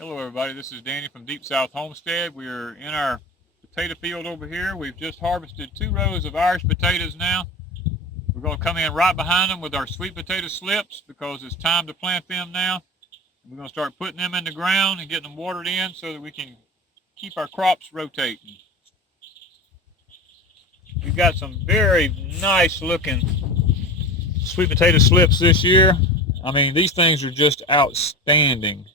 Hello everybody, this is Danny from Deep South Homestead. We're in our potato field over here. We've just harvested 2 rows of Irish potatoes now. We're going to come in right behind them with our sweet potato slips because it's time to plant them now. We're going to start putting them in the ground and getting them watered in so that we can keep our crops rotating. We've got some very nice looking sweet potato slips this year. I mean, these things are just outstanding.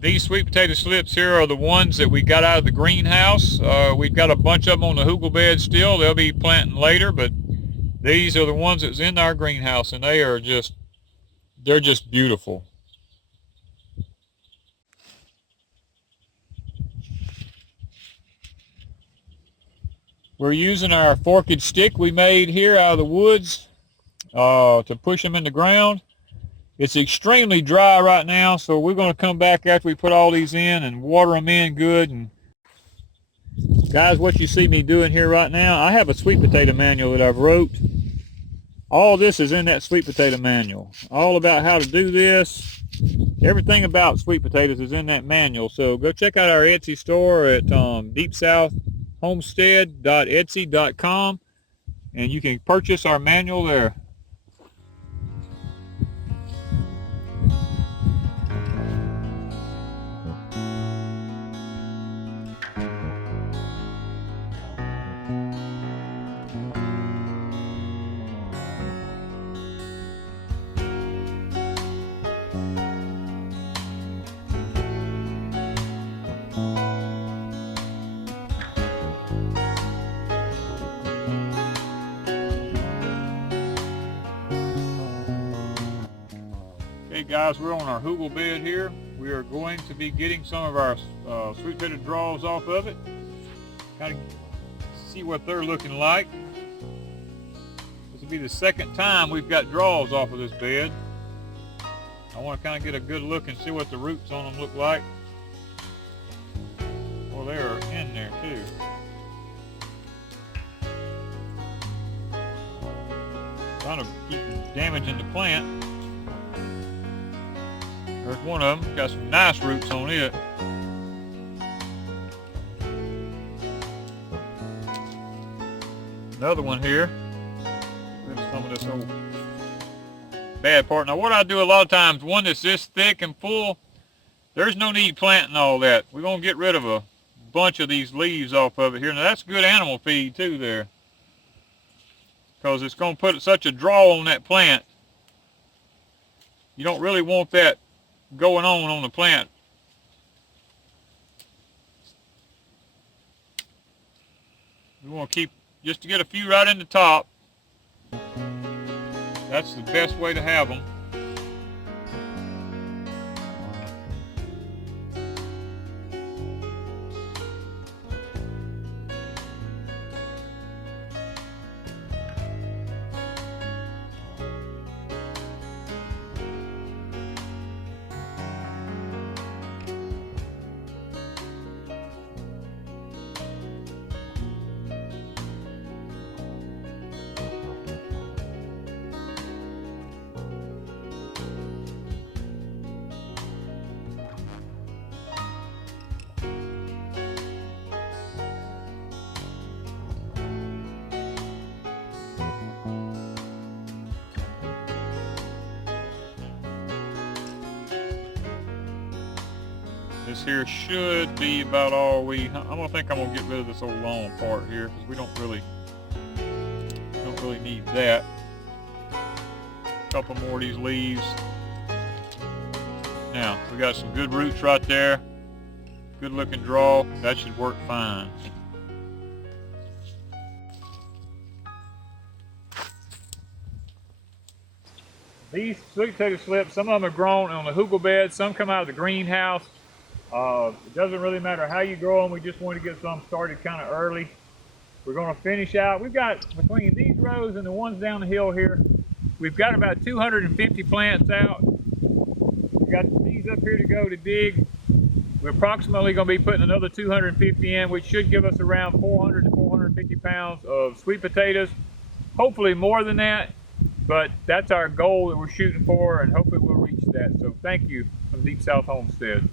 These sweet potato slips here are the ones that we got out of the greenhouse. We've got a bunch of them on the hugel bed still. They'll be planting later, but these are the ones that's in our greenhouse, and they're just beautiful. We're using our forked stick we made here out of the woods to push them in the ground. It's extremely dry right now, so we're going to come back after we put all these in and water them in good. And guys, what you see me doing here right now, I have a sweet potato manual that I've wrote. All this is in that sweet potato manual. All about how to do this. Everything about sweet potatoes is in that manual. So go check out our Etsy store at deepsouthhomestead.etsy.com, and you can purchase our manual there. Hey guys, we're on our hugel bed here. We are going to be getting some of our sweet potato draws off of it. Kind of see what they're looking like. This will be the second time we've got draws off of this bed. I want to kind of get a good look and see what the roots on them look like. Well, they are in there too. Trying to keep damaging the plant. There's one of them, got some nice roots on it. Another one here. Rid of some of this old bad part. Now what I do a lot of times, one that's this thick and full, there's no need planting all that. We're going to get rid of a bunch of these leaves off of it here. Now that's good animal feed too there, because it's going to put such a draw on that plant. You don't really want that going on the plant. We want to keep, just to get a few right in the top. That's the best way to have them. This here should be about all I'm gonna think I'm gonna get rid of this old long part here because we don't really need that. A couple more of these leaves. Now we got some good roots right there. Good looking draw. That should work fine. These sweet potato slips, some of them are grown on the hugel bed, some come out of the greenhouse. It doesn't really matter how you grow them, we just want to get some started kind of early. We're going to finish out, we've got between these rows and the ones down the hill here, we've got about 250 plants out. We've got these up here to go to dig. We're approximately going to be putting another 250 in, which should give us around 400 to 450 pounds of sweet potatoes. Hopefully more than that, but that's our goal that we're shooting for, and hopefully we'll reach that. So thank you from Deep South Homestead.